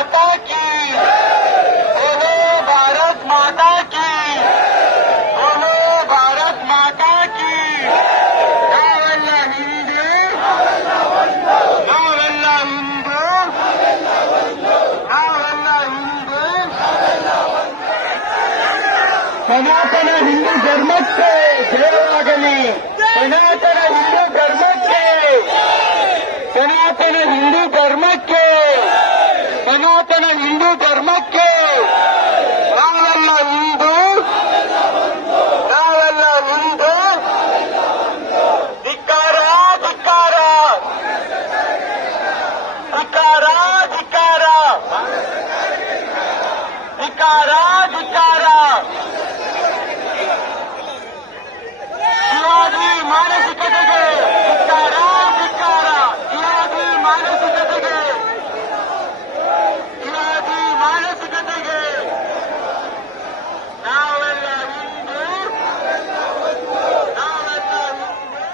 ಯುಗಾದಿ ಮಾನಸಿಕತೆಗೆ ಭಾರತ್ ಮಾತಾ ಕಿ ಓಹೋ ಭಾರತ್ ಮಾತಾ ಕಿ ಓಹೋ ಭಾರತ್ ಮಾತಾ ಕಿ ನಾವೆಲ್ಲ ಹಿಂದೂ ನಾವೆಲ್ಲ ಹಿಂದೂ ನಾವೆಲ್ಲ ಹಿಂದೂ ಸನಾತನ ಹಿಂದೂ ಧರ್ಮಕ್ಕೆ ಜಯವಾಗಲಿ ಸನಾತನ ಹಿಂದೂ ಧರ್ಮಕ್ಕೆ ಸನಾತನ ಹಿಂದೂ ಧಿಕ್ಕಾರ ಧಿಕ್ಕಾರ ಶಿವಾಜಿ ಮಾನಸಿಕತೆಗೆ ಧಿಕ್ಕಾರ ಧಿಕ್ಕಾರ ಶಿವಾಜಿ ಮಾನಸಿಕತೆಗೆ ಶಿವಾಜಿ ಮಾನಸಿಕತೆಗೆ ನಾವೆಲ್ಲ ಹಿಂದೂ ನಾವೆಲ್ಲ ಹಿಂದೂ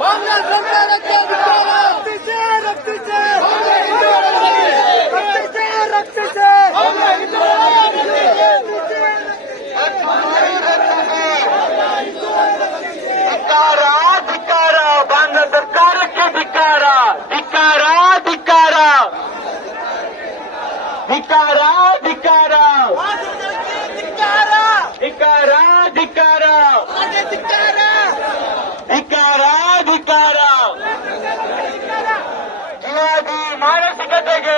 ಕಾಂಗ್ರೆಸ್ ಸರ್ಕಾರಕ್ಕೆ ಧಿಕ್ಕಾರ. ರಕ್ಷಿಸಿ, ರಕ್ಷಿಸಿ. ರಕ್ಷಿಸಿ, ರಕ್ಷಿಸಿ. ಧಿಕ್ಕಾರ ಧಿಕ್ಕಾರ ಬಾಂಗ್ಲಾ ಸರ್ಕಾರಕ್ಕೆ ಧಿಕ್ಕಾರ ಧಿಕ್ಕಾರ ಧಿಕ್ಕಾರ ಧಿಕ್ಕಾರ ಧಿಕ್ಕಾರ ಧಿಕ್ಕಾರ. ಧಿಕ್ಕಾರ ಧಿಕ್ಕಾರ ಮಾನಸಿಕತೆಗೆ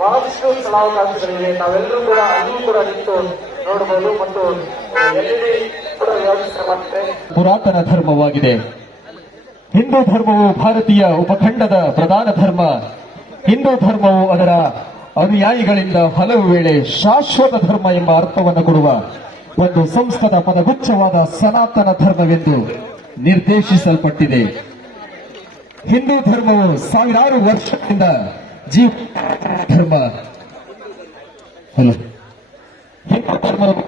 ಬಹಳಷ್ಟು ಸ್ಥಳಾವಕಾಶಗಳಿವೆ ನಾವೆಲ್ಲರೂ ಕೂಡ ಅಲ್ಲಿಯೂ ಕೂಡ ನಿಂತು ನೋಡಬಹುದು ಮತ್ತು ಕೂಡ ವ್ಯವಸ್ಥಿಸಲಾಗಿದೆ ಪುರಾತನ ಧರ್ಮವಾಗಿದೆ. ಹಿಂದೂ ಧರ್ಮವು ಭಾರತೀಯ ಉಪಖಂಡದ ಪ್ರಧಾನ ಧರ್ಮ. ಹಿಂದೂ ಧರ್ಮವು ಅದರ ಅನುಯಾಯಿಗಳಿಂದ ಹಲವು ವೇಳೆ ಶಾಶ್ವತ ಧರ್ಮ ಎಂಬ ಅರ್ಥವನ್ನು ಕೊಡುವ ಒಂದು ಸಂಸ್ಕೃತ ಪದಗುಚ್ಛವಾದ ಸನಾತನ ಧರ್ಮವೆಂದು ನಿರ್ದೇಶಿಸಲ್ಪಟ್ಟಿದೆ. ಹಿಂದೂ ಧರ್ಮವು ಸಾವಿರಾರು ವರ್ಷದಿಂದ ಜೀವ ಧರ್ಮ. ಹಲೋ. ಹಿಂದೂ ಧರ್ಮವು